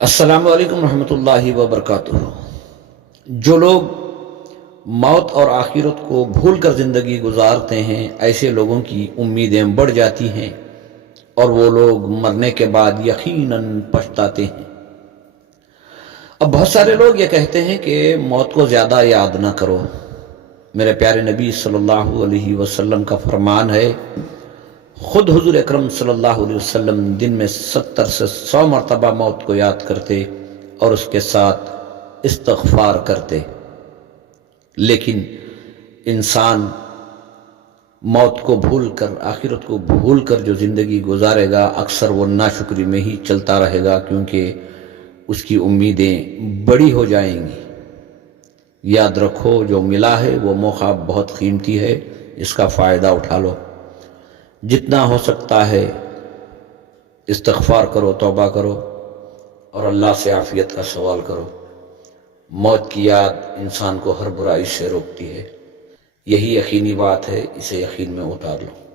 السلام علیکم رحمۃ اللہ وبرکاتہ۔ جو لوگ موت اور آخرت کو بھول کر زندگی گزارتے ہیں، ایسے لوگوں کی امیدیں بڑھ جاتی ہیں اور وہ لوگ مرنے کے بعد یقیناً پچھتاتے ہیں۔ اب بہت سارے لوگ یہ کہتے ہیں کہ موت کو زیادہ یاد نہ کرو۔ میرے پیارے نبی صلی اللہ علیہ وسلم کا فرمان ہے، خود حضور اکرم صلی اللہ علیہ وسلم دن میں 70 سے 100 مرتبہ موت کو یاد کرتے اور اس کے ساتھ استغفار کرتے۔ لیکن انسان موت کو بھول کر، آخرت کو بھول کر جو زندگی گزارے گا، اکثر وہ ناشکری میں ہی چلتا رہے گا، کیونکہ اس کی امیدیں بڑی ہو جائیں گی۔ یاد رکھو، جو ملا ہے وہ موقع بہت قیمتی ہے، اس کا فائدہ اٹھا لو۔ جتنا ہو سکتا ہے استغفار کرو، توبہ کرو اور اللہ سے عافیت کا سوال کرو۔ موت کی یاد انسان کو ہر برائی سے روکتی ہے، یہی یقینی بات ہے، اسے یقین میں اتار لو۔